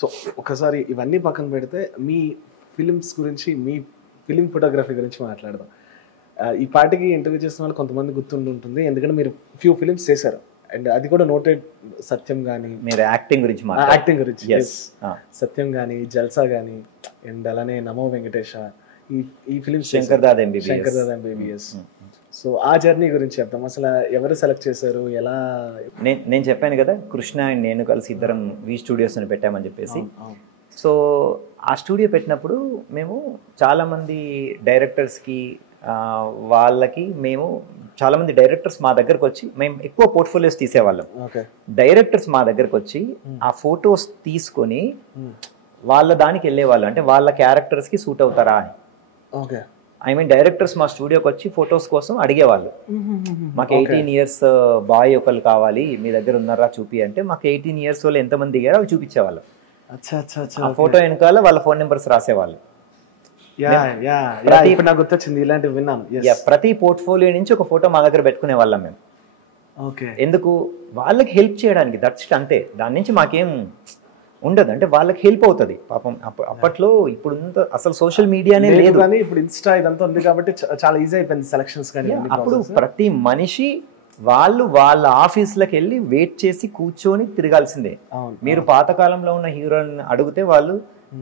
So ఒకసారి ఇవన్నీ పక్కన పెడితే మీ ఫిలిమ్స్ గురించి, మీ ఫిలిం ఫోటోగ్రఫీ గురించి మాట్లాడదాం. ఈ పాటికి ఇంటర్వ్యూ చేసిన వాళ్ళు కొంతమంది గుర్తుంటుంది, ఎందుకంటే మీరు ఫ్యూ ఫిలిమ్స్ చేశారు. అండ్ అది కూడా నోటెడ్. సత్యం కానీ, మీరు యాక్టింగ్ గురించి యాక్టింగ్ గురించి సత్యం కానీ, జల్సా కానీ, అండ్ అలానే నమో వెంకటేష, ఈ films Shankar Dada MBBS. So ఆ జర్నీ గురించి చెప్తాం. అసలు ఎవరు సెలెక్ట్ చేశారు, ఎలా? నేను చెప్పాను కదా, కృష్ణ అండ్ నేను కలిసి ఇద్దరం వి స్టూడియోస్ అని పెట్టామని చెప్పేసి. సో ఆ స్టూడియో పెట్టినప్పుడు మేము చాలామంది డైరెక్టర్స్కి వాళ్ళకి మేము చాలామంది డైరెక్టర్స్ మా దగ్గరకు వచ్చి, మేము ఎక్కువ పోర్ట్ఫోలియోస్ తీసేవాళ్ళం. డైరెక్టర్స్ మా దగ్గరకు వచ్చి ఆ ఫొటోస్ తీసుకొని వాళ్ళ దానికి వెళ్ళేవాళ్ళు, అంటే వాళ్ళ క్యారెక్టర్స్కి సూట్ అవుతారా అని. ఐ మీన్ డైరెక్టర్స్ మా స్టూడియోకి వచ్చి ఫొటోస్ కోసం అడిగేవాళ్ళు. మాకు 18 years బాయ్ ఒకళ్ళు కావాలి, మీ దగ్గర ఉన్నారా చూపి అంటే, మాకు 18 years వాళ్ళు ఎంతమంది దిగారో అవి చూపించేవాళ్ళు. ఆ ఫోటో వెనకాల వాళ్ళ ఫోన్ నెంబర్స్ రాసేవాళ్ళు. ప్రతి పోర్ట్ఫోలియో నుంచి ఒక ఫోటో మా దగ్గర పెట్టుకునే వాళ్ళం మేము. ఎందుకు? వాళ్ళకి హెల్ప్ చేయడానికి, దట్స్ ఇట్, అంతే. దాని నుంచి మాకేం ఉండదు, అంటే వాళ్ళకి హెల్ప్ అవుతుంది పాపం. అప్పట్లో ఇప్పుడు అసలు సోషల్ మీడియానే లేదు, కానీ ఇప్పుడు ఇన్స్టా ఇదంతా ఉంది కాబట్టి చాలా ఈజీ అయిపోయింది సెలక్షన్స్. కానీ అప్పుడు ప్రతి మనిషి వాళ్ళు వాళ్ళ ఆఫీసులకు వెళ్ళి వెయిట్ చేసి కూర్చొని తిరగాల్సిందే. మీరు పాతకాలంలో ఉన్న హీరోని అడిగితే వాళ్ళు,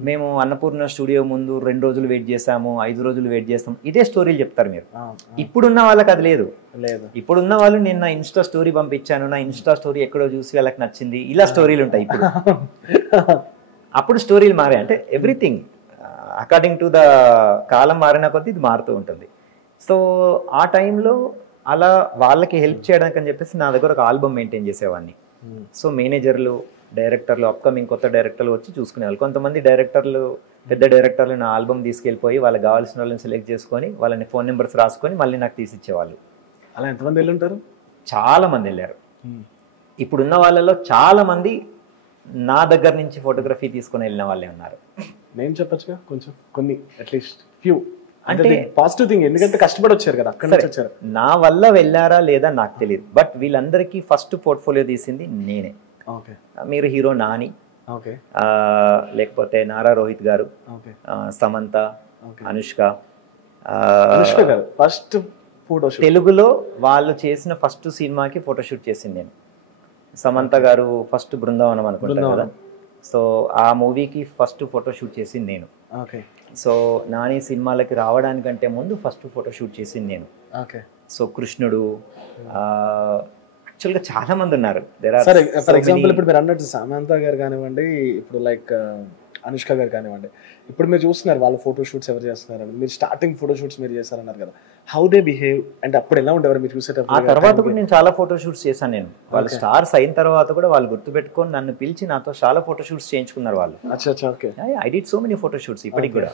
మేము అన్నపూర్ణ స్టూడియో ముందు 2 రోజులు వెయిట్ చేసాము, 5 రోజులు వెయిట్ చేస్తాం, ఇదే స్టోరీలు చెప్తారు మీరు. ఇప్పుడున్న వాళ్ళకి అది లేదు. ఇప్పుడున్న వాళ్ళు, నేను నా ఇన్స్టా స్టోరీ పంపించాను, నా ఇన్స్టా స్టోరీ ఎక్కడో చూసి వాళ్ళకి నచ్చింది, ఇలా స్టోరీలు ఉంటాయి ఇప్పుడు. అప్పుడు స్టోరీలు మారాయి, అంటే ఎవ్రీథింగ్ అకార్డింగ్ టు ద కాలం మారిన కొద్దీ ఇది మారుతూ ఉంటుంది. సో ఆ టైంలో అలా వాళ్ళకి హెల్ప్ చేయడానికి అని చెప్పేసి నా దగ్గర ఒక ఆల్బమ్ మెయింటైన్ చేసేవాడిని. సో మేనేజర్లు, డైరెక్టర్లు, అప్కమింగ్ కొత్త డైరెక్టర్లు వచ్చి చూసుకునేవాళ్ళు. కొంతమంది డైరెక్టర్లు, పెద్ద డైరెక్టర్లు నా ఆల్బమ్ తీసుకెళ్ళిపోయి వాళ్ళకి కావాల్సిన వాళ్ళని సెలెక్ట్ చేసుకొని వాళ్ళని ఫోన్ నెంబర్స్ రాసుకొని మళ్ళీ నాకు తీసిచ్చేవాళ్ళు. అలా ఎంతమంది వెళ్ళి ఉంటారు? చాలా మంది వెళ్ళారు. ఇప్పుడున్న వాళ్ళలో చాలా మంది నా దగ్గర నుంచి ఫోటోగ్రఫీ తీసుకొని వెళ్ళిన వాళ్ళే ఉన్నారు. నేను చెప్పొచ్చుగా కొంచెం, కొన్ని అట్లీస్ట్ ఫ్యూ, అంటే పాజిటివ్ థింగ్, ఎందుకంటే కష్టపడి వచ్చారు కదా, అక్కడ నుంచి వచ్చారు. నా వల్ల వెళ్ళారా లేదా నాకు తెలియదు, బట్ వీళ్ళందరికీ ఫస్ట్ పోర్ట్ఫోలియో తీసింది నేనే. మీరు హీరో నాని, లేకపోతే నారా రోహిత్ గారు, సమంత, అనుష్క, ఫస్ట్ ఫోటో తెలుగులో వాళ్ళు చేసిన ఫస్ట్ సినిమాకి ఫోటోషూట్ చేసింది నేను. సమంత గారు ఫస్ట్ బృందావనం అనుకుంటాను కదా, సో ఆ మూవీకి ఫస్ట్ ఫోటోషూట్ చేసింది నేను. సో నాని సినిమాలకి రావడానికంటే ముందు ఫస్ట్ ఫోటోషూట్ చేసింది నేను. సో కృష్ణుడు, యాక్చువల్గా చాలా మంది ఉన్నారు. ఫర్ ఎగ్జాంపుల్ ఇప్పుడు మీరు అన్నట్టు సమంత గారు కానివ్వండి, ఇప్పుడు లైక్ అనుష్క గారు కానివ్వండి, ఇప్పుడు మీరు చూస్తున్నారు వాళ్ళ ఫోటో షూట్స్ ఎవరు చేస్తున్నారని. మీరు స్టార్టింగ్ ఫోటో షూట్స్ మీరు చేస్తారన్నారు కదా, హౌ దే బిహేవ్, అంటే అప్పుడు ఎలా ఉండేవారు మీరు చూసేటప్పుడు? ఆ తర్వాత కూడా నేను చాలా ఫోటో షూట్స్ చేశాను నేను. వాళ్ళు స్టార్స్ అయిన తర్వాత కూడా వాళ్ళు గుర్తుపెట్టుకొని నన్ను పిలిచి నాతో చాలా ఫోటో షూట్స్ చేయించుకున్నారు వాళ్ళు. I did so many photo shoots ఇప్పటికి కూడా.